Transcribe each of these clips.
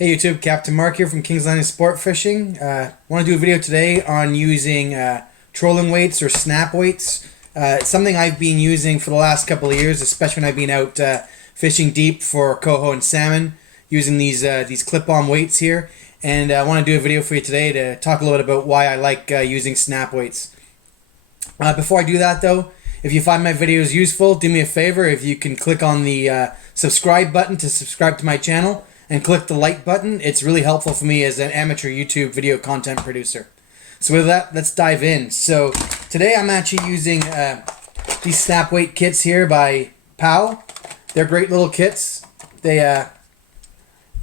Hey YouTube, Captain Marc here from Kings Landing Sport Fishing. Want to do a video today on using trolling weights or snap weights. It's something I've been using for the last couple of years, especially when I've been out fishing deep for coho and salmon, using these clip-on weights here. And I want to do a video for you today to talk a little bit about why I like using snap weights. Before I do that though, if you find my videos useful, do me a favor. If you can click on the subscribe button to subscribe to my channel, and click the like button. It's really helpful for me as an amateur YouTube video content producer. So with that, let's dive in. So today I'm actually using these snap weight kits here by POW. They're great little kits. You've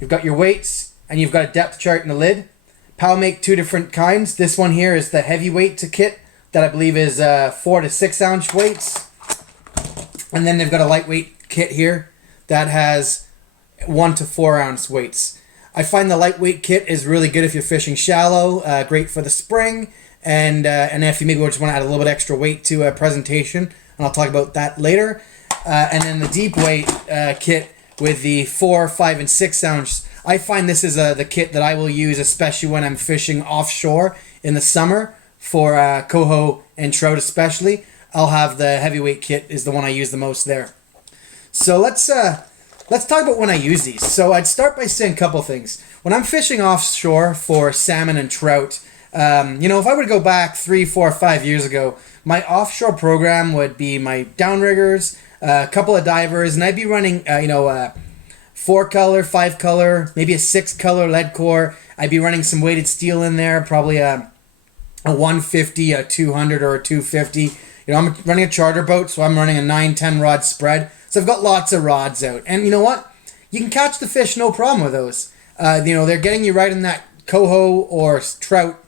got your weights and you've got a depth chart in the lid. POW make two different kinds. This one here is the heavyweight kit that I believe is 4 to 6 ounce weights. And then they've got a lightweight kit here that has 1 to 4 ounce weights. I find the lightweight kit is really good if you're fishing shallow, great for the spring, and if you maybe just want to add a little bit extra weight to a presentation, and I'll talk about that later. And then the deep weight kit with the 4, 5, and 6 ounce. I find this is the kit that I will use, especially when I'm fishing offshore in the summer for coho and trout especially. I'll have the heavyweight kit is the one I use the most there. So let's talk about when I use these. So I'd start by saying a couple things. When I'm fishing offshore for salmon and trout, if I were to go back 3, 4, 5 years ago, my offshore program would be my downriggers, a couple of divers, and I'd be running, 4 color, 5 color, maybe a 6 color Leadcore. I'd be running some weighted steel in there, probably a 150, a 200, or a 250. I'm running a charter boat, so I'm running a 9-10 rod spread. So I've got lots of rods out. And you know what? You can catch the fish no problem with those. They're getting you right in that coho or trout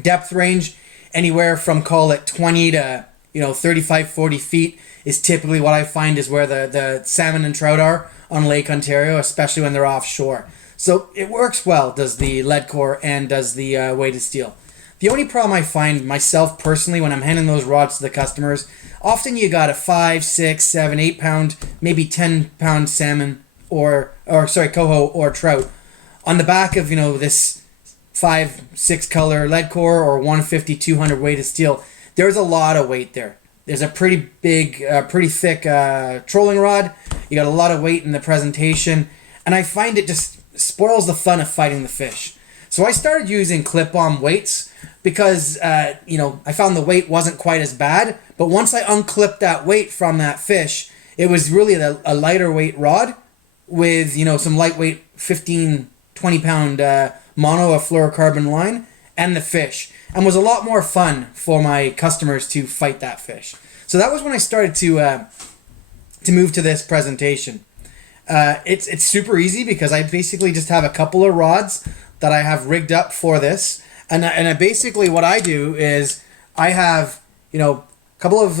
depth range. Anywhere from, call it 20 to 35, 40 feet is typically what I find is where the salmon and trout are on Lake Ontario, especially when they're offshore. So it works well, does the Leadcore and does the weighted steel. The only problem I find myself personally when I'm handing those rods to the customers, often you got a 5, 6, 7, 8 pound, maybe 10 pound salmon or coho or trout on the back of, this 5, 6 color Leadcore or 150, 200 weighted steel. There's a lot of weight there. There's a pretty big, pretty thick trolling rod. You got a lot of weight in the presentation, and I find it just spoils the fun of fighting the fish. So I started using clip-on weights because, I found the weight wasn't quite as bad. But once I unclipped that weight from that fish, it was really a lighter weight rod with, some lightweight 15, 20 pound mono or fluorocarbon line and the fish. And was a lot more fun for my customers to fight that fish. So that was when I started to move to this presentation. It's super easy because I basically just have a couple of rods that I have rigged up for this, and basically what I do is I have a couple of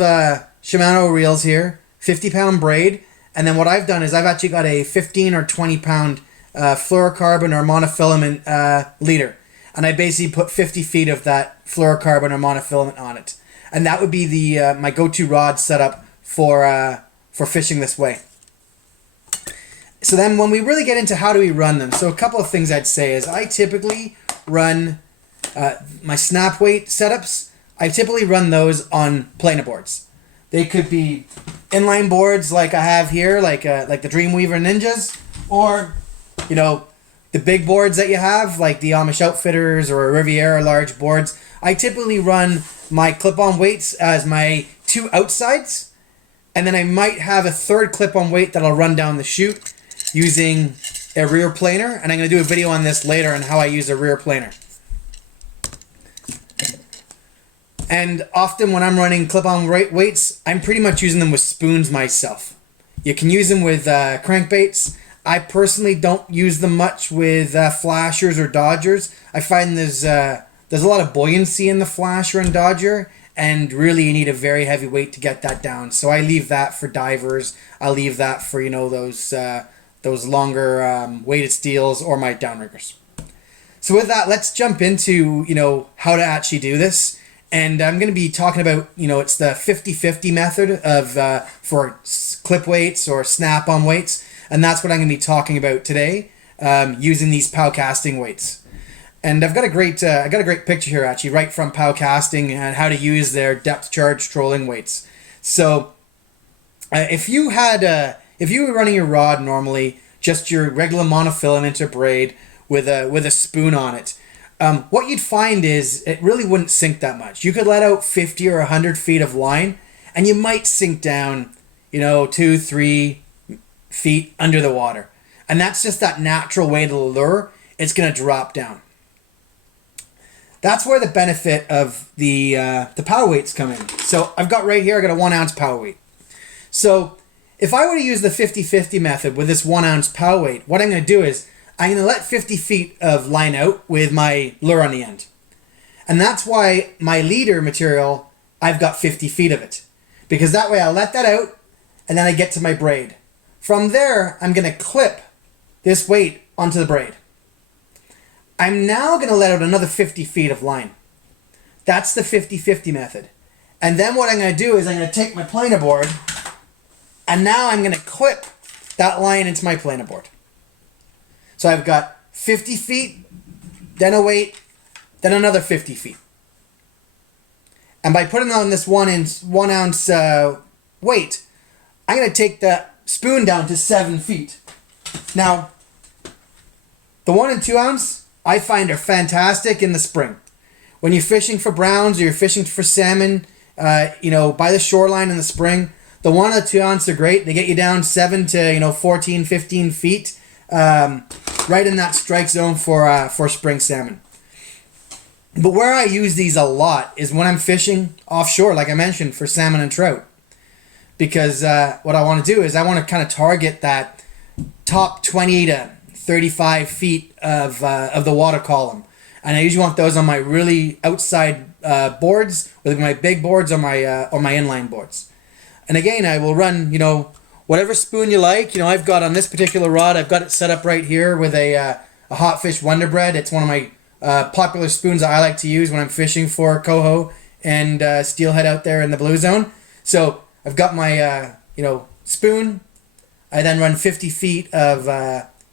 Shimano reels here, 50 pound braid, and then what I've done is I've actually got a 15 or 20 pound fluorocarbon or monofilament leader, and I basically put 50 feet of that fluorocarbon or monofilament on it, and that would be the my go-to rod setup for fishing this way. So then when we really get into how do we run them, so a couple of things I'd say is I typically run my snap weight setups. I typically run those on planer boards. They could be inline boards like I have here, like the Dreamweaver Ninjas, or the big boards that you have, like the Amish Outfitters or Riviera large boards. I typically run my clip-on weights as my 2 outsides, and then I might have a third clip-on weight that I'll run down the chute using a rear planer, and I'm going to do a video on this later on how I use a rear planer. And often when I'm running clip-on weights, I'm pretty much using them with spoons myself. You can use them with crankbaits. I personally don't use them much with flashers or dodgers. I find there's a lot of buoyancy in the flasher and dodger, and really you need a very heavy weight to get that down. So I leave that for divers. I leave that for those longer weighted steels or my downriggers. So with that, let's jump into how to actually do this. And I'm going to be talking about, it's the 50-50 method of for clip weights or snap-on weights. And that's what I'm going to be talking about today. using these POW casting weights. And I've got a great picture here actually, right from POW casting and how to use their depth charge trolling weights. So if you were running your rod normally, just your regular monofilament or braid with a spoon on it, what you'd find is it really wouldn't sink that much. You could let out 50 or 100 feet of line, and you might sink down, 2-3 feet under the water. And that's just that natural way to the lure. It's going to drop down. That's where the benefit of the POW weights come in. So I've got right here, I got a 1 ounce POW weight. So if I were to use the 50-50 method with this 1 ounce POW weight, what I'm going to do is I'm going to let 50 feet of line out with my lure on the end. And that's why my leader material, I've got 50 feet of it. Because that way I'll let that out and then I get to my braid. From there, I'm going to clip this weight onto the braid. I'm now going to let out another 50 feet of line. That's the 50-50 method. And then what I'm going to do is I'm going to take my planer board, and now I'm going to clip that line into my planer board. So I've got 50 feet, then a weight, then another 50 feet. And by putting on this 1 ounce weight, I'm going to take the spoon down to 7 feet. Now, the 1 and 2 ounce, I find are fantastic in the spring. When you're fishing for browns or you're fishing for salmon, by the shoreline in the spring, the 1 or 2 ounce are great. They get you down 7 to 14, 15 feet, right in that strike zone for spring salmon. But where I use these a lot is when I'm fishing offshore, like I mentioned, for salmon and trout. Because what I want to do is I want to kind of target that top 20 to 35 feet of the water column. And I usually want those on my really outside boards, with my big boards or my inline boards. And again, I will run, whatever spoon you like. I've got on this particular rod, I've got it set up right here with a Hotfish Wonder Bread. It's one of my popular spoons that I like to use when I'm fishing for coho and steelhead out there in the blue zone. So I've got my spoon. I then run 50 feet of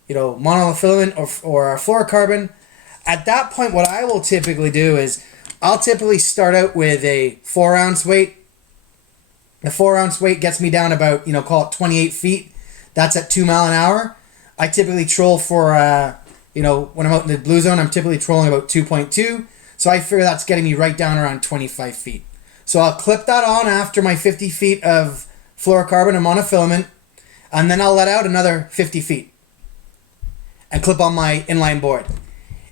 monofilament or fluorocarbon. At that point, what I will typically do is I'll typically start out with a 4 ounce weight. The 4 ounce weight gets me down about, call it 28 feet. That's at 2 miles an hour. I typically troll for, when I'm out in the blue zone, I'm typically trolling about 2.2. So I figure that's getting me right down around 25 feet. So I'll clip that on after my 50 feet of fluorocarbon and monofilament, and then I'll let out another 50 feet and clip on my inline board.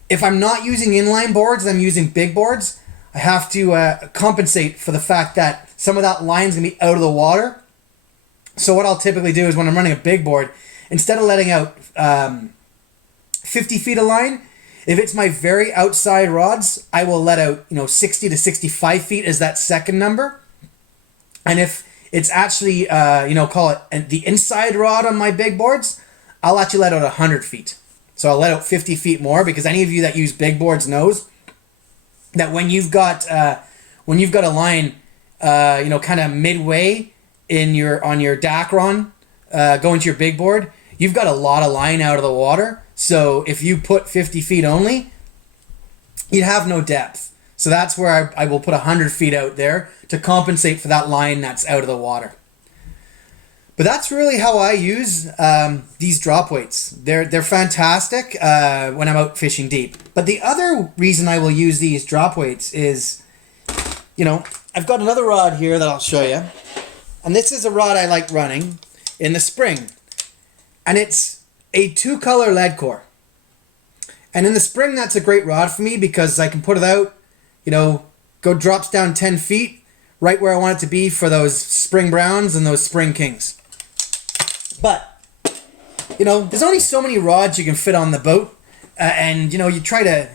If I'm not using inline boards, I'm using big boards, I have to compensate for the fact that some of that line's going to be out of the water. So what I'll typically do is when I'm running a big board, instead of letting out 50 feet of line, if it's my very outside rods, I will let out 60 to 65 feet as that second number. And if it's actually, call it the inside rod on my big boards, I'll actually let out 100 feet. So I'll let out 50 feet more, because any of you that use big boards knows that when you've got a line, kind of midway on your Dacron, going to your big board, you've got a lot of line out of the water. So if you put 50 feet only, you'd have no depth. So that's where I will put 100 feet out there to compensate for that line that's out of the water. But that's really how I use these drop weights. They're fantastic when I'm out fishing deep. But the other reason I will use these drop weights is, I've got another rod here that I'll show you. And this is a rod I like running in the spring. And it's a 2-color Leadcore. And in the spring, that's a great rod for me because I can put it out, go drops down 10 feet, right where I want it to be for those spring browns and those spring kings. But, there's only so many rods you can fit on the boat. And, you try to,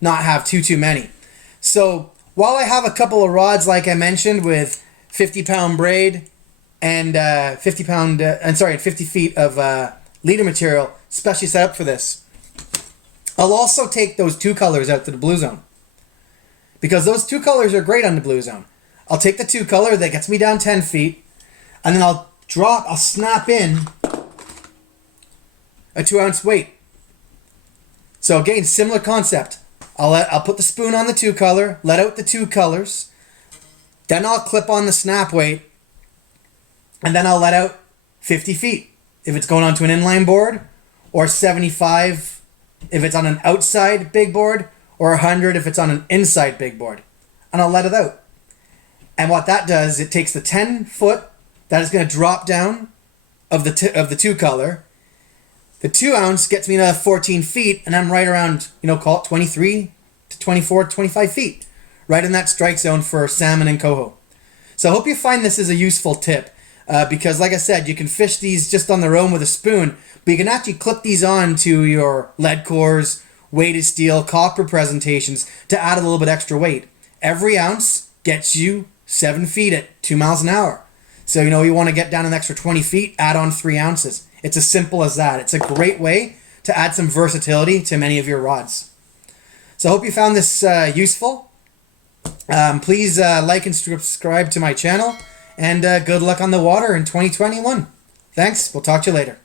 not have too many. So while I have a couple of rods, like I mentioned, with 50-pound braid and 50 feet of leader material, especially set up for this, I'll also take those 2 colors out to the blue zone. Because those 2 colors are great on the blue zone. I'll take the 2 color that gets me down 10 feet, and then I'll snap in a 2 ounce weight. So again, similar concept. I'll put the spoon on the 2-color, let out the 2 colors, then I'll clip on the snap weight, and then I'll let out 50 feet if it's going onto an inline board, or 75 if it's on an outside big board, or 100 if it's on an inside big board. And I'll let it out. And what that does, it takes the 10 foot that is going to drop down of the 2-color. The 2 ounce gets me another 14 feet, and I'm right around, call it 23 to 24, 25 feet. Right in that strike zone for salmon and coho. So I hope you find this as a useful tip. Because like I said, you can fish these just on their own with a spoon, but you can actually clip these on to your Leadcores, weighted steel, copper presentations to add a little bit extra weight. Every ounce gets you 7 feet at 2 miles an hour. So, you want to get down an extra 20 feet, add on 3 ounces. It's as simple as that. It's a great way to add some versatility to many of your rods. So I hope you found this useful. Please like and subscribe to my channel. And good luck on the water in 2021. Thanks. We'll talk to you later.